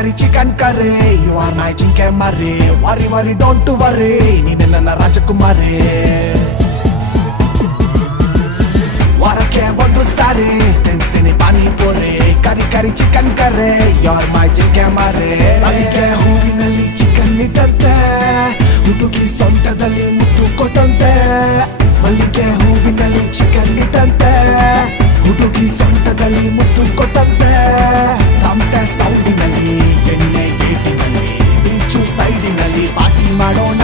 curry chicken curry you are my ಜಿಂಕೆ ಮರಿ worry worry don't worry ನೀನೆ ನನ್ನ ರಾಜಕುಮಾರಿ ವಾರಕ್ಕೆ ಒಂದು ಸಾರಿ ತಿನ್ಸ್ತೀನಿ panipuri curry curry chicken curry you are my ಜಿಂಕೆ ಮರಿ ಅಲ್ಲಿಗೆ ಹೂವಿನಲ್ಲಿ ಚಿಕನ್ ಇಟ್ಟಂತೆ ಹುಡುಗಿ ಸೊಂಟದಲ್ಲಿ ಮುತ್ತು ಕೊಟ್ಟಂತೆ ಮಲ್ಲಿಗೆ ಹೂವಿನಲ್ಲಿ ಚಿಕನ್ ಇಟ್ಟಂತೆ ಹುಡುಗಿ ಸೊಂಟದಲ್ಲಿ ಮುತ್ತು ಕೊಟ್ಟಂತೆ ತಮಟೆ ಸೌಂಡಿನಲ್ಲಿ ಎಣ್ಣೆ ಏಟಿನಲ್ಲಿ ಬೀಚು ಸೈಡಿನಲ್ಲಿ ಪಾರ್ಟಿ ಮಾಡೋಣ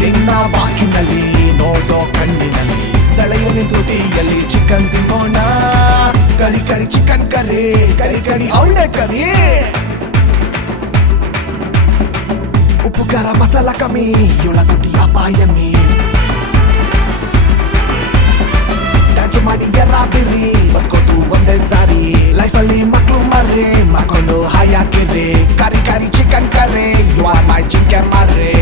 ನಿನ್ನ ವಾಕಿನಲ್ಲಿ ನೋಡೋ ಕಣ್ಣಿನಲ್ಲಿ ಸೆಳೆಯುವ ತುಟಿಯಲ್ಲಿ ಚಿಕನ್ ತಿನ್ನೋಣ ಕರಿ ಕರಿ ಚಿಕನ್ ಕರಿ ಕರಿ ಕರಿ ಅವಳೆ ಕರಿ ಉಪ್ಪು ಖಾರ ಮಸಾಲ ಕಮ್ಮಿ ಇವಳ ತುಟಿ ಅಪಾಯಮಿ ಡ್ಯಾನ್ಸ್ ಮಾಡಿ ಎರಾಬಿರಿ ಬದುಕೋದು ಒಂದೇ ಸಾರಿ ಲೈಫಲ್ಲಿ ಮಕ್ಕಳು ಮರ್ರಿ ಮಕ್ಕಳು ಹಾಯಾಕಿರಿ curry curry chicken curry you are my chicken ಮರ್ರಿ